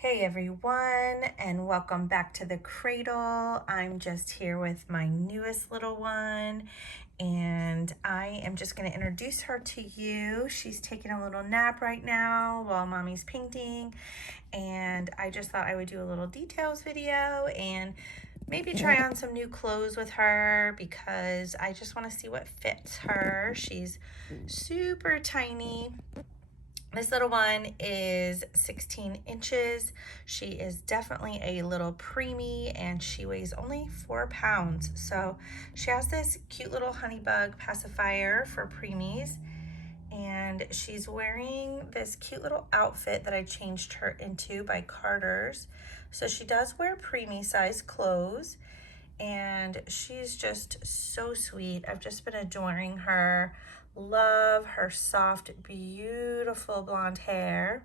Hey everyone, and welcome back to the cradle. I'm just here with my newest little one, and I am just going to introduce her to you. She's taking a little nap right now while mommy's painting, and I just thought I would do a little details video and maybe try on some new clothes with her because I just want to see what fits her. She's super tiny. This little one is 16 inches. She is definitely a little preemie and she weighs only 4 pounds. So she has this cute little honey bug pacifier for preemies. And she's wearing this cute little outfit that I changed her into by Carter's. So she does wear preemie size clothes and she's just so sweet. I've just been adoring her. Love her soft, beautiful blonde hair.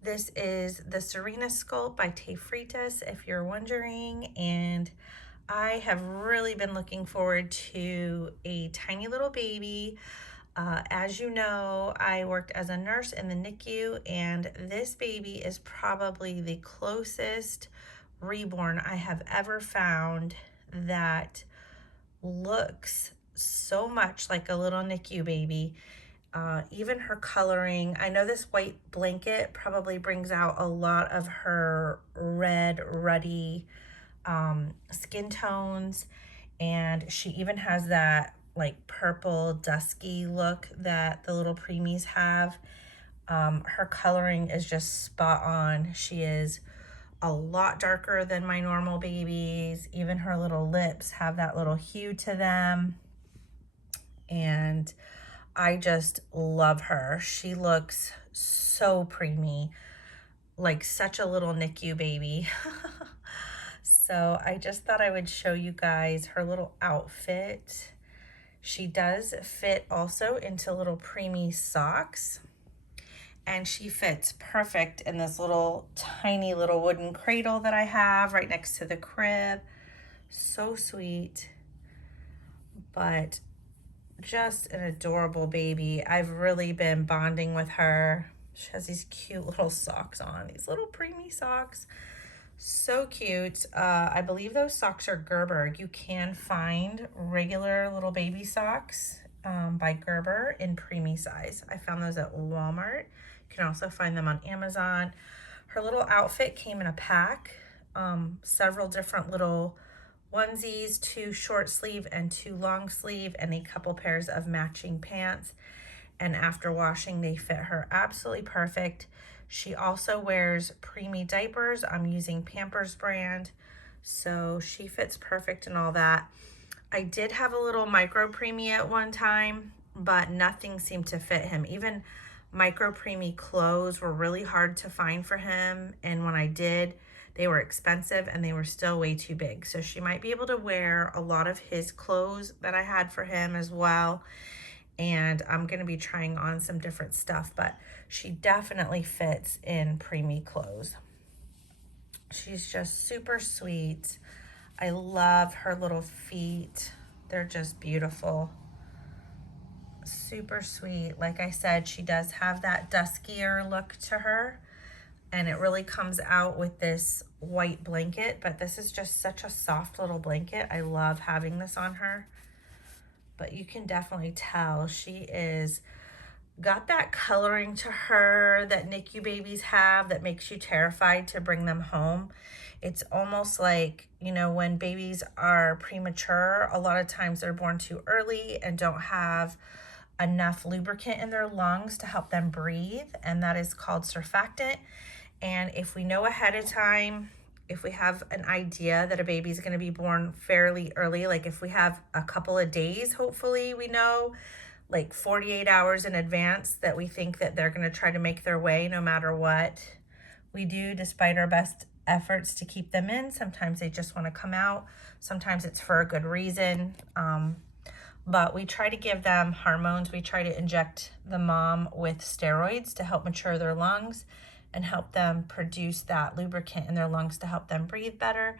This is the Serena Sculpt by Tay Fritas, if you're wondering, and I have really been looking forward to a tiny little baby. As you know, I worked as a nurse in the NICU, and this baby is probably the closest reborn I have ever found that looks so much like a little NICU baby. Even her coloring, I know this white blanket probably brings out a lot of her red, ruddy skin tones, and she even has that like purple dusky look that the little preemies have. Her coloring is just spot on. She is a lot darker than my normal babies. Even her little lips have that little hue to them. And I just love her. She looks so preemie, like such a little NICU baby. So I just thought I would show you guys her little outfit. She does fit also into little preemie socks. And she fits perfect in this little tiny little wooden cradle that I have right next to the crib. So sweet, but just an adorable baby. I've really been bonding with her. She has these cute little socks on, these little preemie socks. So cute. I believe those socks are Gerber. You can find regular little baby socks by Gerber in preemie size. I found those at Walmart. You can also find them on Amazon. Her little outfit came in a pack, several different little onesies, 2 short sleeve and 2 long sleeve, and a couple pairs of matching pants. And after washing, they fit her absolutely perfect. She also wears preemie diapers. I'm using Pampers brand, so she fits perfect and all that. I did have a little micro preemie at one time, but nothing seemed to fit him. Even micro preemie clothes were really hard to find for him, and when I did, they were expensive and they were still way too big. So she might be able to wear a lot of his clothes that I had for him as well. And I'm going to be trying on some different stuff, but she definitely fits in preemie clothes. She's just super sweet. I love her little feet. They're just beautiful. Super sweet. Like I said, she does have that duskier look to her, and it really comes out with this white blanket, but this is just such a soft little blanket. I love having this on her. But you can definitely tell she is got that coloring to her that NICU babies have that makes you terrified to bring them home. It's almost like, you know, when babies are premature, a lot of times they're born too early and don't have enough lubricant in their lungs to help them breathe, and that is called surfactant. And if we know ahead of time, if we have an idea that a baby is going to be born fairly early, like if we have a couple of days, hopefully we know like 48 hours in advance that we think that they're going to try to make their way no matter what we do, despite our best efforts to keep them in. Sometimes they just want to come out. Sometimes it's for a good reason. But we try to give them hormones. We try to inject the mom with steroids to help mature their lungs and help them produce that lubricant in their lungs to help them breathe better.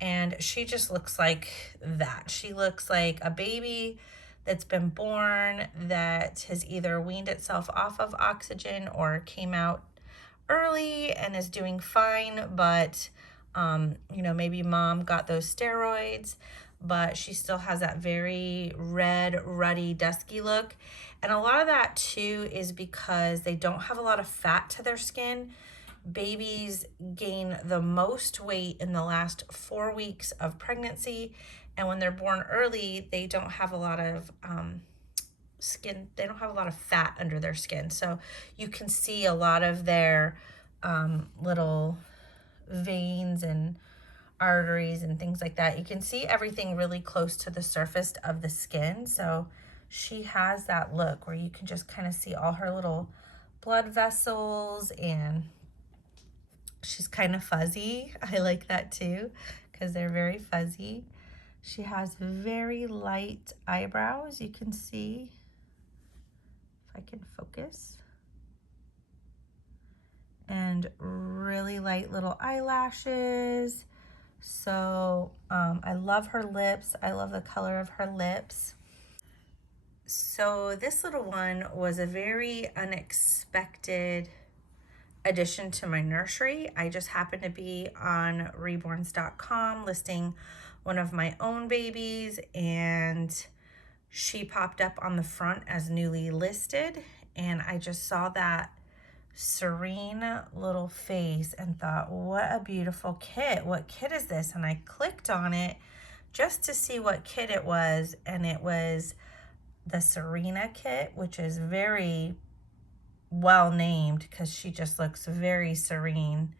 And she just looks like that. She looks like a baby that's been born that has either weaned itself off of oxygen or came out early and is doing fine, but you know, maybe mom got those steroids, but she still has that very red, ruddy, dusky look. And a lot of that too is because they don't have a lot of fat to their skin. Babies gain the most weight in the last 4 weeks of pregnancy, and when they're born early, they don't have a lot of skin, they don't have a lot of fat under their skin. So you can see a lot of their little veins and arteries and things like that. You can see everything really close to the surface of the skin. So she has that look where you can just kind of see all her little blood vessels, and she's kind of fuzzy. I like that too because they're very fuzzy. She has very light eyebrows. You can see, if I can focus, and really light little eyelashes. So I love her lips. I love the color of her lips. So this little one was a very unexpected addition to my nursery. I just happened to be on Reborns.com listing one of my own babies, and she popped up on the front as newly listed, and I just saw that serene little face and thought, what a beautiful kit. What kit is this? And I clicked on it just to see what kit it was, and it was the Serena kit, which is very well named because she just looks very serene.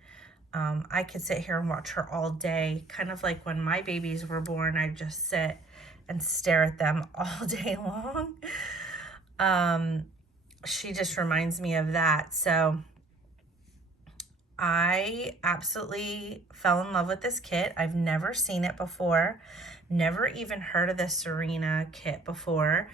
I could sit here and watch her all day, kind of like when my babies were born. I'd just sit and stare at them all day long. She just reminds me of that. So I absolutely fell in love with this kit. I've never seen it before, never even heard of the Serena kit before,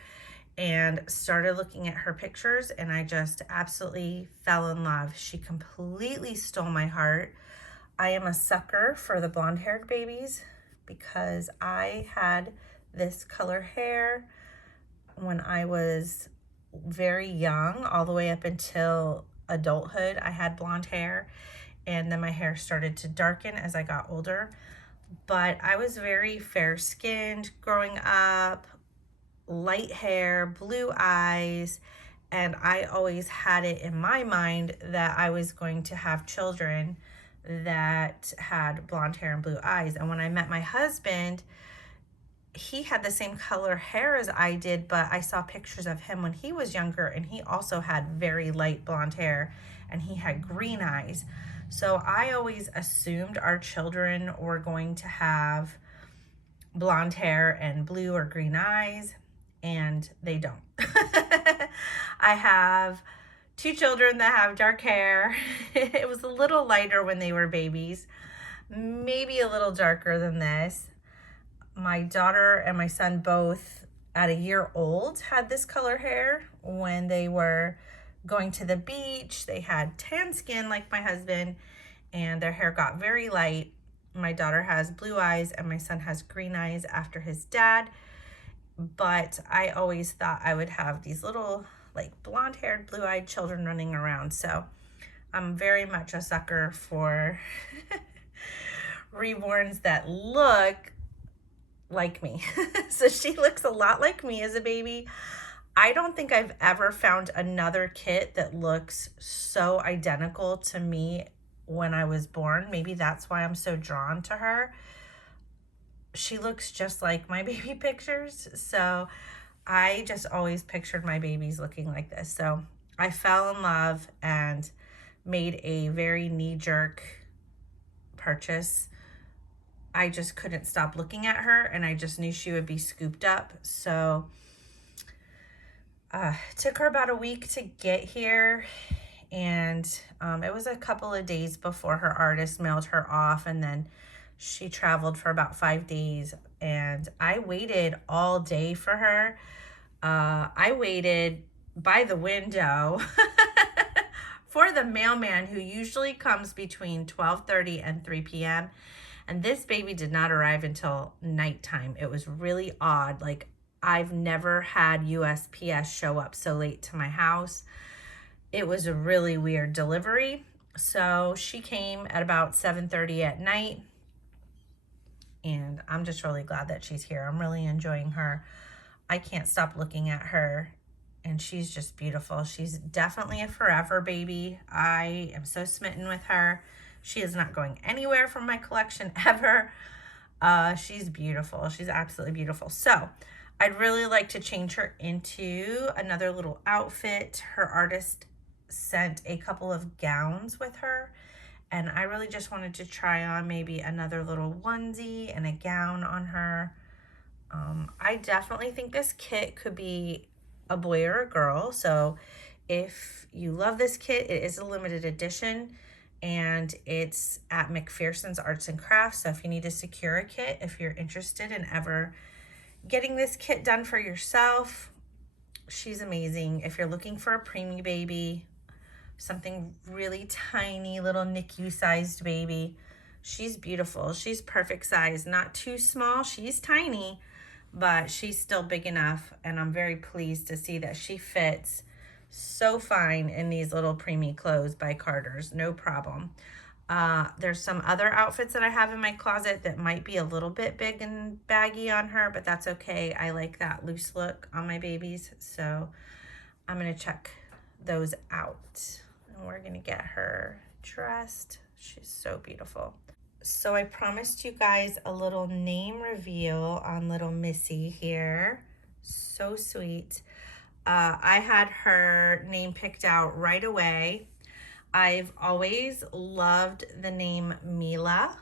and started looking at her pictures, and I just absolutely fell in love. She completely stole my heart. I am a sucker for the blonde-haired babies because I had this color hair when I was very young, all the way up until adulthood. I had blonde hair, and then my hair started to darken as I got older. But I was very fair-skinned growing up, light hair, blue eyes, and I always had it in my mind that I was going to have children that had blonde hair and blue eyes. And when I met my husband, he had the same color hair as I did, but I saw pictures of him when he was younger, and he also had very light blonde hair, and he had green eyes. So I always assumed our children were going to have blonde hair and blue or green eyes, and they don't. I have 2 children that have dark hair. It was a little lighter when they were babies, maybe a little darker than this. My daughter and my son both at a year old had this color hair when they were going to the beach. They had tan skin like my husband, and their hair got very light. My daughter has blue eyes and my son has green eyes after his dad. But I always thought I would have these little like blonde-haired, blue-eyed children running around. So I'm very much a sucker for reborns that look like me. So she looks a lot like me as a baby. I don't think I've ever found another kit that looks so identical to me when I was born. Maybe that's why I'm so drawn to her. She looks just like my baby pictures. So I just always pictured my babies looking like this. So I fell in love and made a very knee-jerk purchase. I just couldn't stop looking at her, and I just knew she would be scooped up. So it took her about a week to get here, and it was a couple of days before her artist mailed her off, and then she traveled for about 5 days, and I waited all day for her. I waited by the window for the mailman, who usually comes between 12:30 and 3 p.m. And this baby did not arrive until nighttime. It was really odd. Like, I've never had USPS show up so late to my house. It was a really weird delivery. So she came at about 7:30 at night, and I'm just really glad that she's here. I'm really enjoying her. I can't stop looking at her, and she's just beautiful. She's definitely a forever baby. I am so smitten with her. She is not going anywhere from my collection ever. She's beautiful. She's absolutely beautiful. So I'd really like to change her into another little outfit. Her artist sent a couple of gowns with her, and I really just wanted to try on maybe another little onesie and a gown on her. I definitely think this kit could be a boy or a girl. So if you love this kit, it is a limited edition, and it's at McPherson's Arts and Crafts. So if you need to secure a kit, if you're interested in ever getting this kit done for yourself, she's amazing. If you're looking for a preemie baby, something really tiny, little NICU sized baby, she's beautiful. She's perfect size, not too small. She's tiny, but she's still big enough, and I'm very pleased to see that she fits so fine in these little preemie clothes by Carter's, no problem. There's some other outfits that I have in my closet that might be a little bit big and baggy on her, but that's okay. I like that loose look on my babies, so I'm gonna check those out, and we're gonna get her dressed. She's so beautiful. So I promised you guys a little name reveal on little Missy here. So sweet. I had her name picked out right away. I've always loved the name Mila,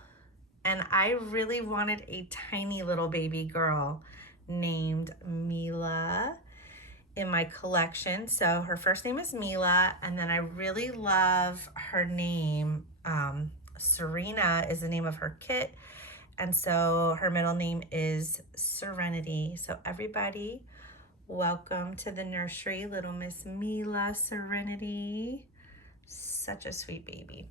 and I really wanted a tiny little baby girl named Mila in my collection. So her first name is Mila, and then I really love her name. Serena is the name of her kit, and so her middle name is Serenity. So everybody, welcome to the nursery, little Miss Mila Serenity. Such a sweet baby.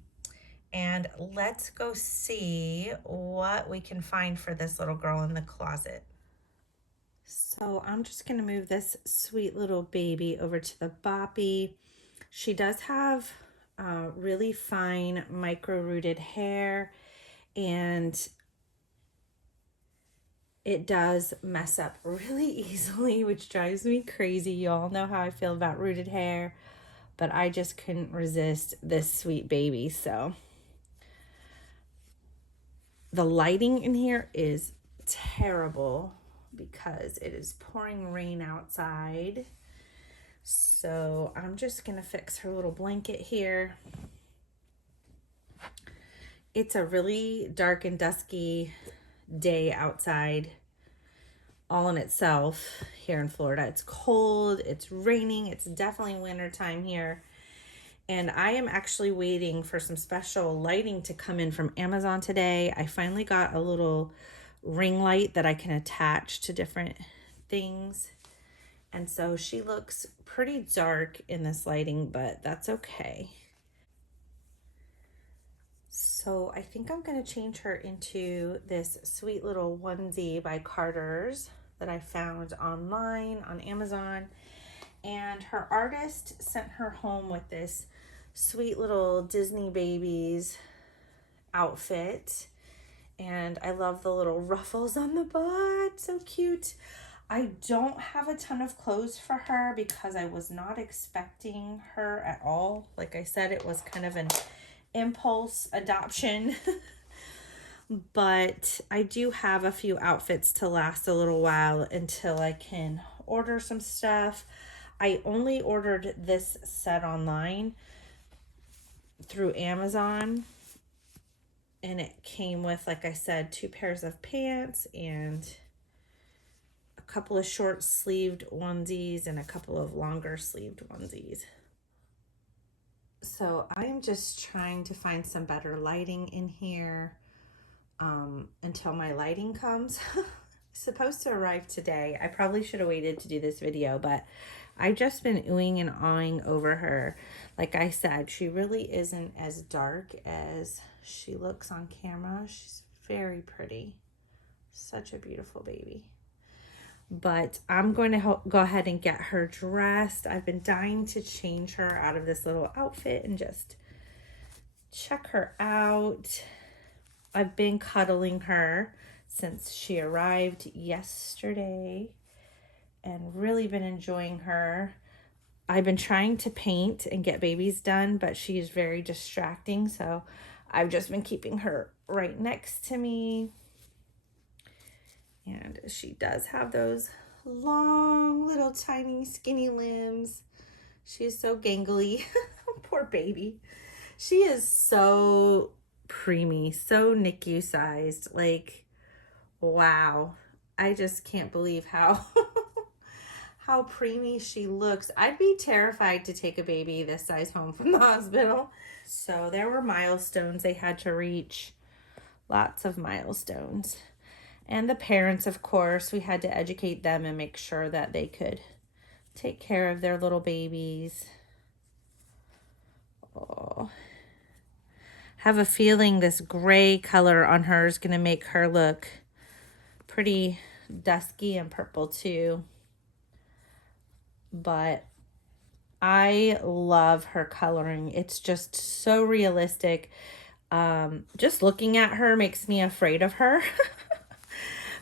And let's go see what we can find for this little girl in the closet. So I'm just going to move this sweet little baby over to the boppy. She does have really fine micro-rooted hair, and it does mess up really easily, which drives me crazy. You all know how I feel about rooted hair, but I just couldn't resist this sweet baby. So the lighting in here is terrible because it is pouring rain outside. So I'm just gonna fix her little blanket here. It's a really dark and dusky day outside all in itself here in Florida. It's cold, it's raining, it's definitely winter time here. And I am actually waiting for some special lighting to come in from Amazon today. I finally got a little ring light that I can attach to different things. And so she looks pretty dark in this lighting, but that's okay. So I think I'm going to change her into this sweet little onesie by Carter's that I found online on Amazon. And her artist sent her home with this sweet little Disney babies outfit. And I love the little ruffles on the butt. So cute. I don't have a ton of clothes for her because I was not expecting her at all. Like I said, it was kind of an impulse adoption. But I do have a few outfits to last a little while until I can order some stuff. I only ordered this set online through Amazon, and it came with, like I said, 2 pairs of pants and a couple of short sleeved onesies and a couple of longer sleeved onesies. So I'm just trying to find some better lighting in here until my lighting comes. It's supposed to arrive today. I probably should have waited to do this video, but I've just been oohing and awing over her. Like I said, she really isn't as dark as she looks on camera. She's very pretty. Such a beautiful baby. But I'm going to go ahead and get her dressed. I've been dying to change her out of this little outfit and just check her out. I've been cuddling her since she arrived yesterday and really been enjoying her. I've been trying to paint and get babies done, but she is very distracting, so I've just been keeping her right next to me. And she does have those long, little, tiny, skinny limbs. She is so gangly. Poor baby. She is so preemie, so NICU sized. Like, wow. I just can't believe how how preemie she looks. I'd be terrified to take a baby this size home from the hospital. So there were milestones they had to reach. Lots of milestones. And the parents, of course, we had to educate them and make sure that they could take care of their little babies. Oh. Have a feeling this gray color on her is going to make her look pretty dusky and purple too. But I love her coloring. It's just so realistic. Just looking at her makes me afraid of her.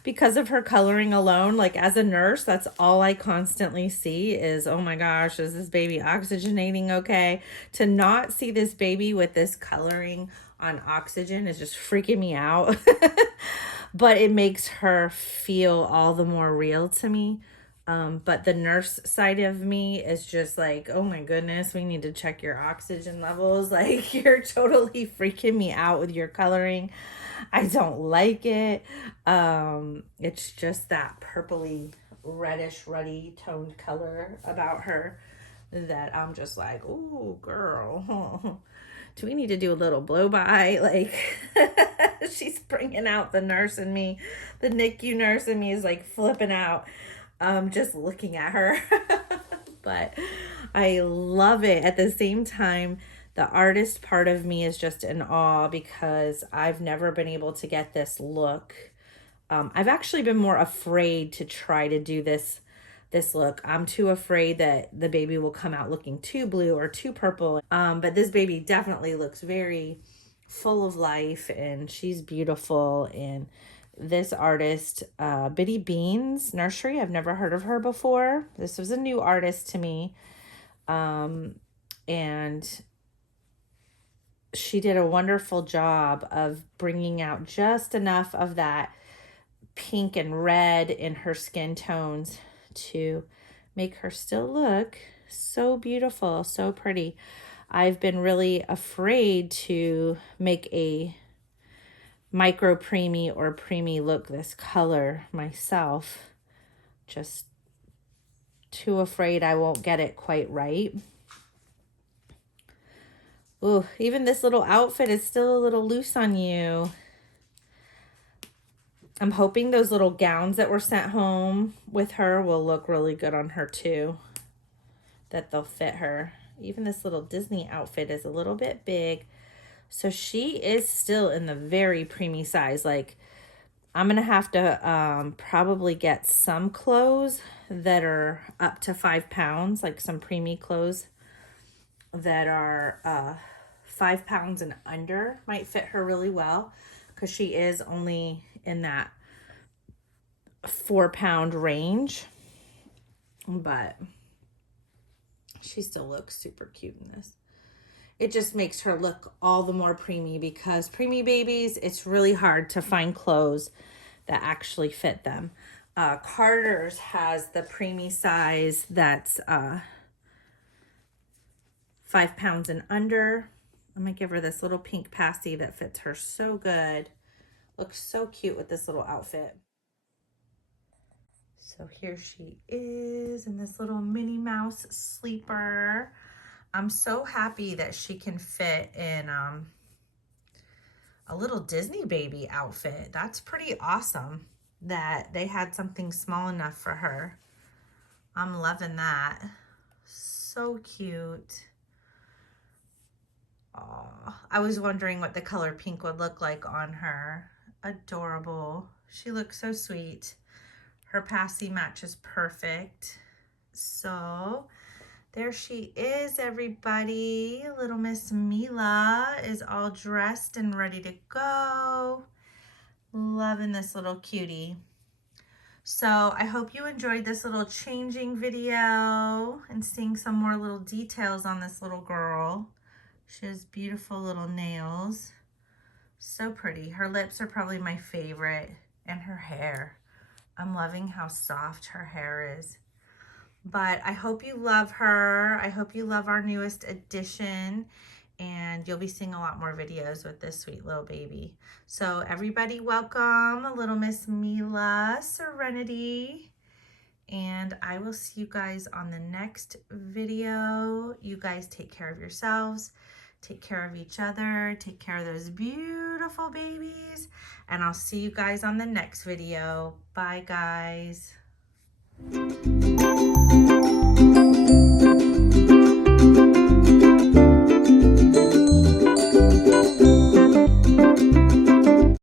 Because of her coloring alone, like as a nurse, that's all I constantly see is, oh my gosh, is this baby oxygenating okay? To not see this baby with this coloring on oxygen is just freaking me out. But it makes her feel all the more real to me. But the nurse side of me is just like, oh my goodness, we need to check your oxygen levels. Like, you're totally freaking me out with your coloring. I don't like it. It's just that purpley, reddish, ruddy toned color about her that I'm just like, oh, girl. Do we need to do a little blow by? Like, she's bringing out the nurse in me. The NICU nurse in me is like flipping out. Just looking at her. But I love it. At the same time, the artist part of me is just in awe because I've never been able to get this look. I've actually been more afraid to try to do this look. I'm too afraid that the baby will come out looking too blue or too purple. But this baby definitely looks very full of life, and she's beautiful. And this artist, Bitty Beans Nursery, I've never heard of her before. This was a new artist to me. And she did a wonderful job of bringing out just enough of that pink and red in her skin tones to make her still look so beautiful, so pretty. I've been really afraid to make a micro preemie or preemie look this color myself. Just too afraid I won't get it quite right. Ooh, even this little outfit is still a little loose on you. I'm hoping those little gowns that were sent home with her will look really good on her too. That they'll fit her. Even this little Disney outfit is a little bit big. So she is still in the very preemie size. Like, I'm going to have to probably get some clothes that are up to 5 pounds. Like some preemie clothes that are 5 pounds and under might fit her really well. Because she is only in that 4 pound range. But she still looks super cute in this. It just makes her look all the more preemie because preemie babies, it's really hard to find clothes that actually fit them. Carter's has the preemie size that's 5 pounds and under. I'm going to give her this little pink passy that fits her so good. Looks so cute with this little outfit. So here she is in this little Minnie Mouse sleeper. I'm so happy that she can fit in a little Disney baby outfit. That's pretty awesome that they had something small enough for her. I'm loving that. So cute. Oh, I was wondering what the color pink would look like on her. Adorable. She looks so sweet. Her passy matches perfect. So There she is, everybody. Little Miss Mila is all dressed and ready to go. Loving this little cutie. So I hope you enjoyed this little changing video and seeing some more little details on this little girl. She has beautiful little nails. So pretty. Her lips are probably my favorite, and her hair. I'm loving how soft her hair is. But I hope you love her. I hope you love our newest addition, and you'll be seeing a lot more videos with this sweet little baby. So everybody welcome little Miss Mila Serenity, and I will see you guys on the next video. You guys take care of yourselves, take care of each other, take care of those beautiful babies, and I'll see you guys on the next video. Bye, guys.